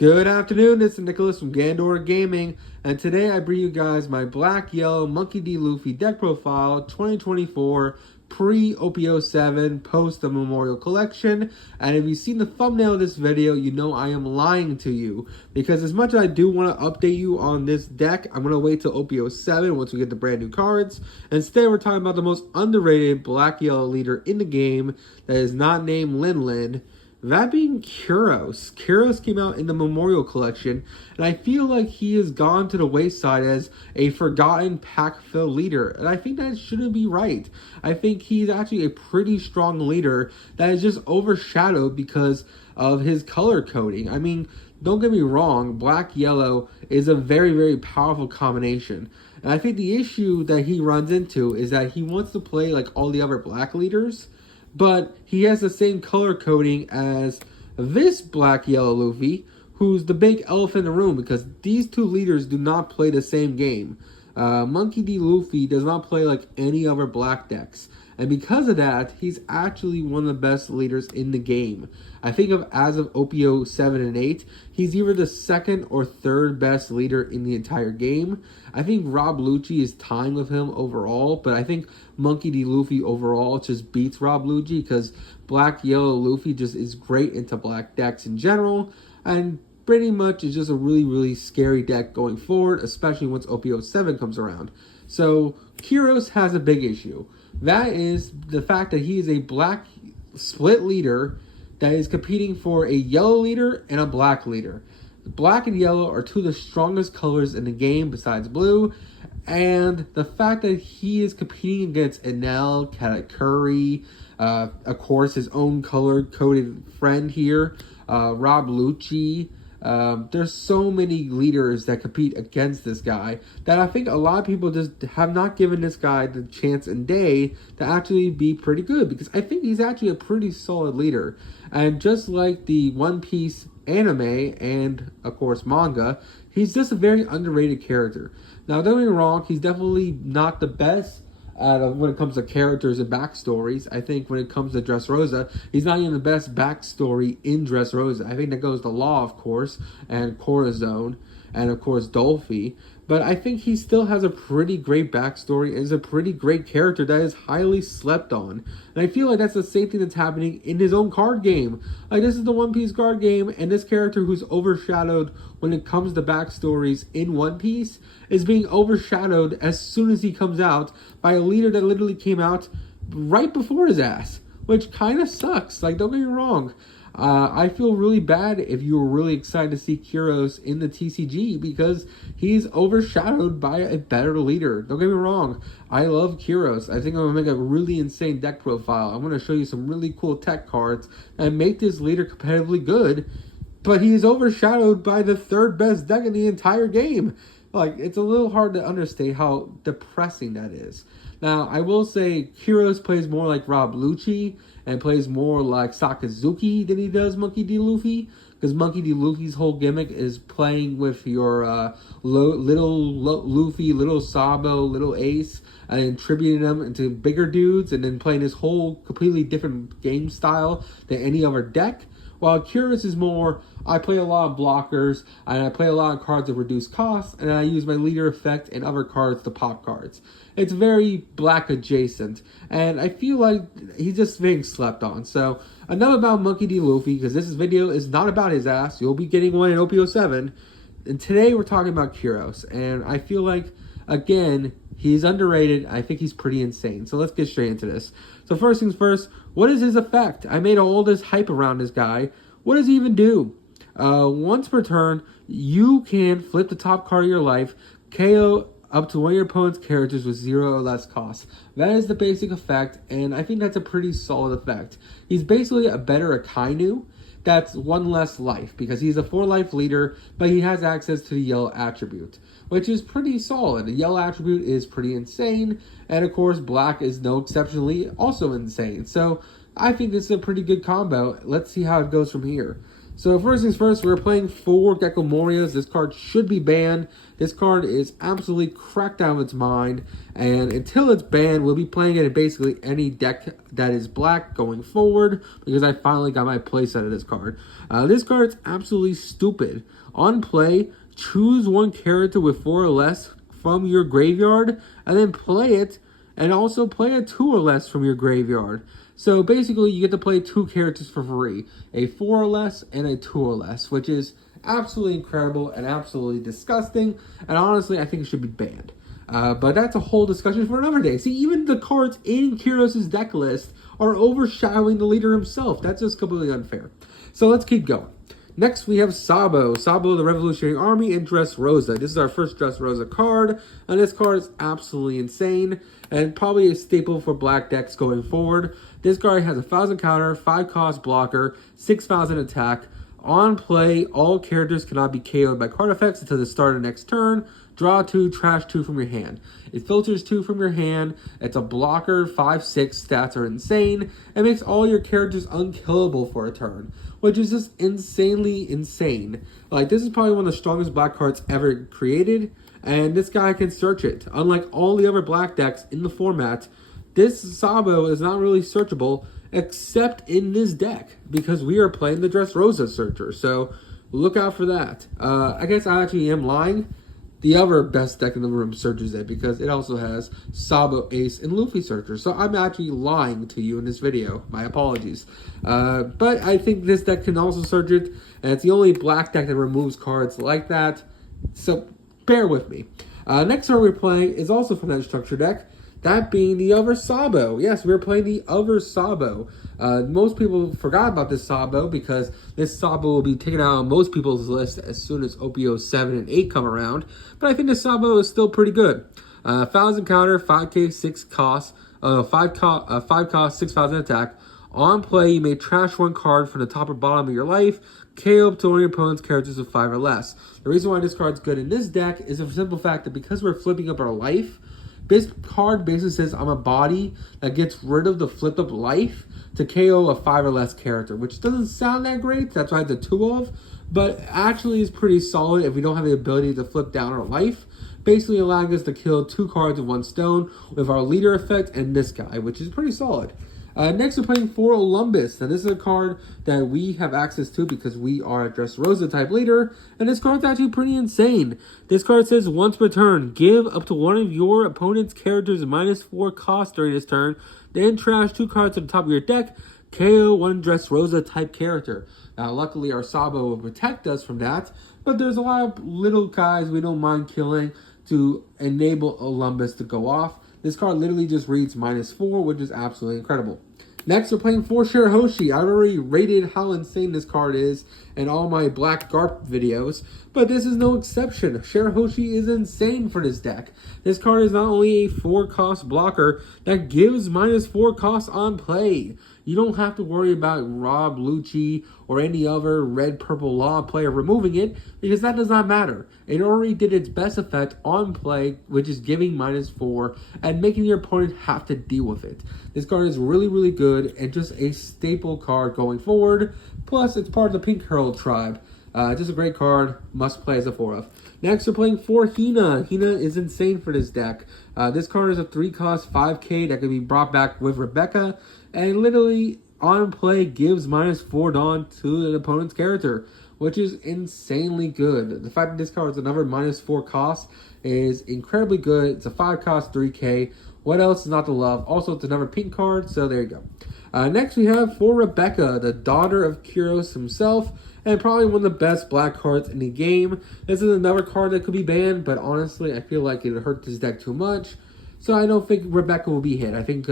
Good afternoon, this is Nicholas from Gandor Gaming, and today I bring you guys my Black Yellow Monkey D. Luffy deck profile 2024 pre-OP07 post the Memorial Collection. And if you've seen the thumbnail of this video, you know I am lying to you, because as much as I do want to update you on this deck, I'm going to wait till OP07 once we get the brand new cards. Instead, we're talking about the most underrated Black Yellow leader in the game that is not named Lin. That being Kyros. Kyros came out in the Memorial Collection, and I feel like he has gone to the wayside as a forgotten pack-fill leader, and I think that shouldn't be right. I think he's actually a pretty strong leader that is just overshadowed because of his color coding. I mean, don't get me wrong, black-yellow is a very, very powerful combination. And I think the issue that he runs into is that he wants to play like all the other black leaders, but he has the same color coding as this Black Yellow Luffy, who's the big elephant in the room, because these two leaders do not play the same game. Monkey D. Luffy does not play like any other black decks, and because of that, he's actually one of the best leaders in the game. I think as of OP07 and 8, he's either the second or third best leader in the entire game. I think Rob Lucci is tying with him overall, but I think Monkey D. Luffy overall just beats Rob Lucci, because Black Yellow Luffy just is great into black decks in general, and pretty much is just a really, really scary deck going forward, especially once OP07 comes around. So Kyros has a big issue. That is the fact that he is a black split leader that is competing for a yellow leader and a black leader. Black and yellow are two of the strongest colors in the game besides blue, and the fact that he is competing against Enel, Katakuri, of course his own color-coded friend here, Rob Lucci. There's so many leaders that compete against this guy that I think a lot of people just have not given this guy the chance and day to actually be pretty good, because I think he's actually a pretty solid leader. And just like the One Piece anime and of course manga, he's just a very underrated character. Now don't get me wrong, he's definitely not the best when it comes to characters and backstories. I think when it comes to Dressrosa, he's not even the best backstory in Dressrosa. I think that goes to Law, of course, and Corazon, and of course Dolphy. But I think he still has a pretty great backstory and is a pretty great character that is highly slept on. And I feel like that's the same thing that's happening in his own card game. Like, this is the One Piece card game, and this character who's overshadowed when it comes to backstories in One Piece is being overshadowed as soon as he comes out by a leader that literally came out right before his ass, which kind of sucks. Like, don't get me wrong. I feel really bad if you were really excited to see Kyros in the TCG, because he's overshadowed by a better leader. Don't get me wrong, I love Kyros. I think I'm going to make a really insane deck profile. I'm going to show you some really cool tech cards and make this leader competitively good, but he is overshadowed by the third best deck in the entire game. Like, it's a little hard to understate how depressing that is. Now, I will say Kyros plays more like Rob Lucci and plays more like Sakazuki than he does Monkey D. Luffy, because Monkey D. Luffy's whole gimmick is playing with your little Luffy, little Sabo, little Ace, and then tributing them into bigger dudes, and then playing this whole completely different game style than any other deck. While Kyros is more, I play a lot of blockers, and I play a lot of cards that reduce costs, and I use my leader effect and other cards to pop cards. It's very black adjacent, and I feel like he's just being slept on. So, enough about Monkey D. Luffy, because this video is not about his ass. You'll be getting one in OP07. And today we're talking about Kyros, and I feel like, again, he's underrated. I think he's pretty insane. So let's get straight into this. So first things first, what is his effect? I made all this hype around this guy. What does he even do? Once per turn, you can flip the top card of your life, KO up to one of your opponent's characters with 0 or less cost. That is the basic effect, and I think that's a pretty solid effect. He's basically a better Akainu that's 1 less life, because he's a 4 life leader, but he has access to the yellow attribute, which is pretty solid. The yellow attribute is pretty insane, and of course black is no exceptionally also insane. So I think this is a pretty good combo. Let's see how it goes from here. So first things first, we're playing 4 Gecko Morias. This card should be banned. This card is absolutely cracked out of its mind. And until it's banned, we'll be playing it in basically any deck that is black going forward. Because I finally got my playset of this card. This card is absolutely stupid. On play, choose one character with 4 or less from your graveyard. And then play it. And also play a 2 or less from your graveyard. So basically, you get to play 2 characters for free. A 4 or less and a 2 or less, which is absolutely incredible and absolutely disgusting. And honestly, I think it should be banned. But that's a whole discussion for another day. See, even the cards in Kyros' deck list are overshadowing the leader himself. That's just completely unfair. So let's keep going. Next, we have Sabo. Sabo, the Revolutionary Army, and Dressrosa. This is our first Dressrosa card, and this card is absolutely insane, and probably a staple for black decks going forward. This card has a 1,000 counter, 5 cost blocker, 6,000 attack. On play, all characters cannot be KO'd by card effects until the start of the next turn. Draw 2, trash 2 from your hand. It filters 2 from your hand. It's a blocker, 5/6. Stats are insane. It makes all your characters unkillable for a turn, which is just insanely insane. Like, this is probably one of the strongest black cards ever created, and this guy can search it. Unlike all the other black decks in the format, this Sabo is not really searchable except in this deck, because we are playing the Dressrosa Searcher, so look out for that. I guess I actually am lying. The other best deck in the room searches it, because it also has Sabo, Ace, and Luffy Searcher. So I'm actually lying to you in this video. My apologies. But I think this deck can also search it, and it's the only black deck that removes cards like that. So bear with me. Next card we're playing is also from that structure deck. That being the other Sabo. Yes, we're playing the other Sabo. Most people forgot about this Sabo because this Sabo will be taken out on most people's list as soon as OP07 and 8 come around. But I think this Sabo is still pretty good. 1,000 counter, 5k, 6 cost, 5 cost, 6,000 attack. On play, you may trash 1 card from the top or bottom of your life. KO up to one of your opponent's characters with 5 or less. The reason why this card's good in this deck is the simple fact that because we're flipping up our life, this card basically says I'm a body that gets rid of the flipped up life to KO a 5 or less character, which doesn't sound that great. That's why I have the 2 of, but actually is pretty solid if we don't have the ability to flip down our life. Basically allowing us to kill 2 cards with 1 stone with our leader effect and this guy, which is pretty solid. Next, we're playing for Olympus. Now, this is a card that we have access to because we are a Dressrosa type leader, and this card's actually pretty insane. This card says, once per turn, give up to one of your opponent's characters -4 cost during this turn, then trash 2 cards to the top of your deck, KO 1 Dressrosa type character. Now, luckily, our Sabo will protect us from that, but there's a lot of little guys we don't mind killing to enable Olympus to go off. This card literally just reads -4, which is absolutely incredible. Next, we're playing for Shirahoshi. I've already rated how insane this card is in all my Black Garp videos, but this is no exception. Shirahoshi is insane for this deck. This card is not only a 4 cost blocker that gives -4 cost on play. You don't have to worry about Rob Lucci or any other red-purple law player removing it, because that does not matter. It already did its best effect on play, which is giving -4 and making your opponent have to deal with it. This card is really, really good and just a staple card going forward. Plus, it's part of the Pink Herald tribe. Just a great card, must play as a 4 of. Next, we're playing for Hina. Hina is insane for this deck. This card is a 3 cost 5k that can be brought back with Rebecca, and literally on play gives -4 Dawn to an opponent's character, which is insanely good. The fact that this card is another -4 cost is incredibly good. It's a 5 cost 3k. What else is not to love? Also, it's another pink card, so there you go. Next, we have for Rebecca, the daughter of Kyros himself, and probably one of the best black cards in the game. This is another card that could be banned, but honestly, I feel like it hurt this deck too much. So I don't think Rebecca will be hit. I think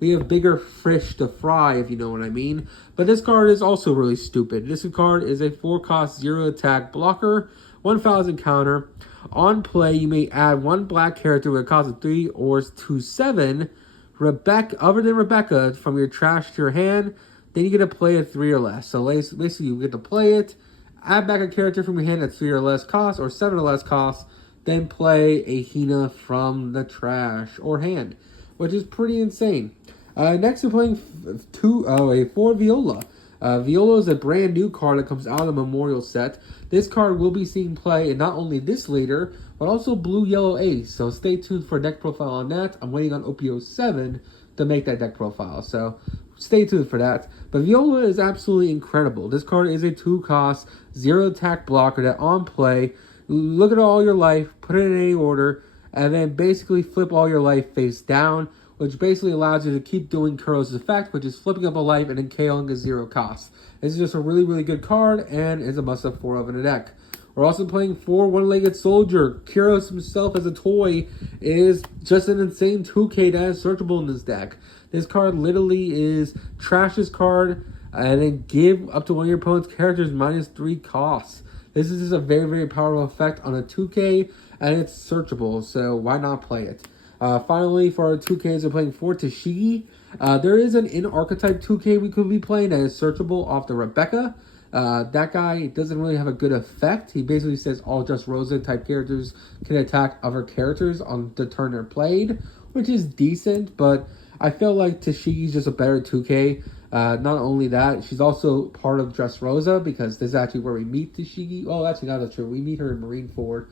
we have bigger fish to fry, if you know what I mean. But this card is also really stupid. This card is a 4 cost 0 attack blocker, 1,000 counter. On play, you may add 1 black character with a cost of 3 or 2/7. Other than Rebecca, from your trash to your hand, then you get to play a 3 or less. So basically, you get to play it, add back a character from your hand at 3 or less cost or 7 or less cost, then play a Hina from the trash or hand, which is pretty insane. Next, we're playing a 4 Viola. Viola is a brand new card that comes out of the Memorial set. This card will be seeing play in not only this leader, but also Blue Yellow Ace. So stay tuned for a deck profile on that. I'm waiting on OP07 to make that deck profile. So stay tuned for that. But Viola is absolutely incredible. This card is a 2-cost, 0 attack blocker that on play, look at all your life, put it in any order, and then basically flip all your life face down, which basically allows you to keep doing Kyros' effect, which is flipping up a life and then KOing a 0 cost. This is just a really, really good card and is a must-have 4 of in a deck. We're also playing 4 one-legged soldier. Kyros himself as a toy is just an insane 2K that is searchable in this deck. This card literally is trash this card and then give up to one of your opponent's characters -3 costs. This is just a very, very powerful effect on a 2K and it's searchable, so why not play it? Finally, for our 2Ks, we're playing 4 Tashigi. There is an in-archetype 2K we could be playing that is searchable off the Rebecca. That guy doesn't really have a good effect. He basically says all Just Rosa type characters can attack other characters on the turn they're played, which is decent, but I feel like Tashigi's just a better 2K. Not only that, she's also part of Just Rosa because this is actually where we meet Tashigi. Well, actually, not that's true. We meet her in Marineford,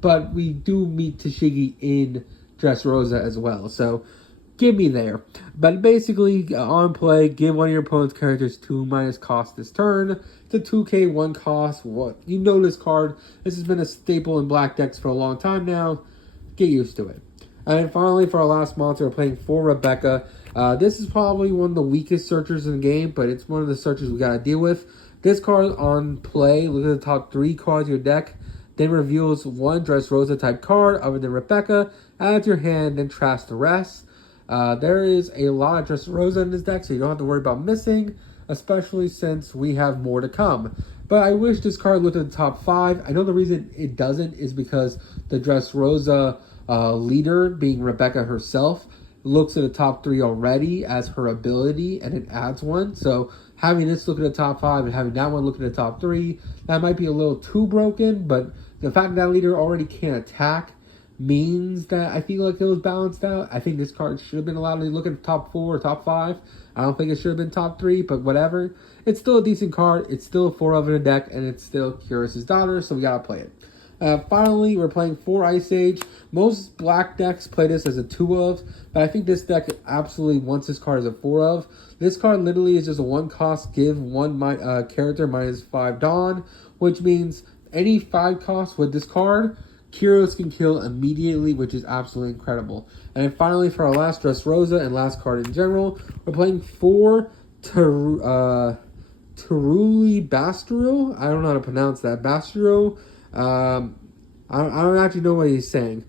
but we do meet Tashigi in Dress Rosa as well, so give me there. But basically, on play, give one of your opponent's characters 2- cost this turn. It's a 2K 1 cost. What you know this card. This has been a staple in black decks for a long time now. Get used to it. And then finally, for our last monster, we're playing 4 Rebecca. This is probably one of the weakest searchers in the game, but it's one of the searchers we gotta deal with. This card on play, look at the top 3 cards of your deck, then reveals 1 Dress Rosa type card other than Rebecca, add to your hand, then trash the rest. There is a lot of Dress Rosa in this deck, so you don't have to worry about missing, especially since we have more to come. But I wish this card looked at the top 5. I know the reason it doesn't is because the Dress Rosa leader, being Rebecca herself, looks at the top 3 already as her ability, and it adds 1. So having this look at the top 5 and having that one look at the top 3, that might be a little too broken, but the fact that leader already can't attack means that I feel like it was balanced out. I think this card should have been allowed to look at the top 4 or top 5. I don't think it should have been top 3, but whatever. It's still a decent card. It's still a 4 of in a deck, and it's still Kyros' daughter, so we gotta play it. Finally, we're playing 4 Ice Age. Most black decks play this as a 2 of, but I think this deck absolutely wants this card as a 4 of. This card literally is just a 1 cost, give 1 character -5 Dawn, which means any 5 costs with this card, Kyros can kill immediately, which is absolutely incredible. And then finally, for our last Dress Rosa and last card in general, we're playing 4 Teruli Bastro. I don't know how to pronounce that. Bastro. I don't actually know what he's saying.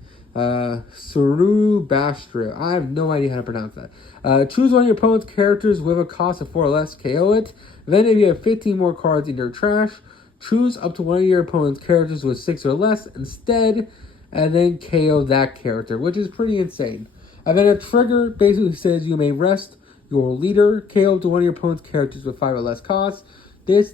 Suru Bastro. I have no idea how to pronounce that. Choose one of your opponent's characters with a cost of 4 or less, KO it. Then if you have 15 more cards in your trash, choose up to one of your opponent's characters with 6 or less instead, and then KO that character, which is pretty insane. And then a trigger basically says you may rest your leader, KO up to one of your opponent's characters with 5 or less costs. This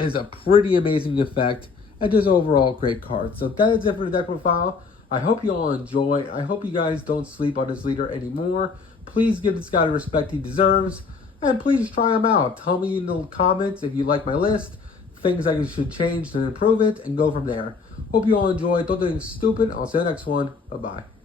is a pretty amazing effect, and just overall great card. So that is it for the deck profile. I hope you all enjoy. I hope you guys don't sleep on this leader anymore. Please give this guy the respect he deserves, and please try him out. Tell me in the comments if you like my list, things I should change to improve it, and go from there. Hope you all enjoy. Don't do anything stupid. I'll see you next one. Bye-bye.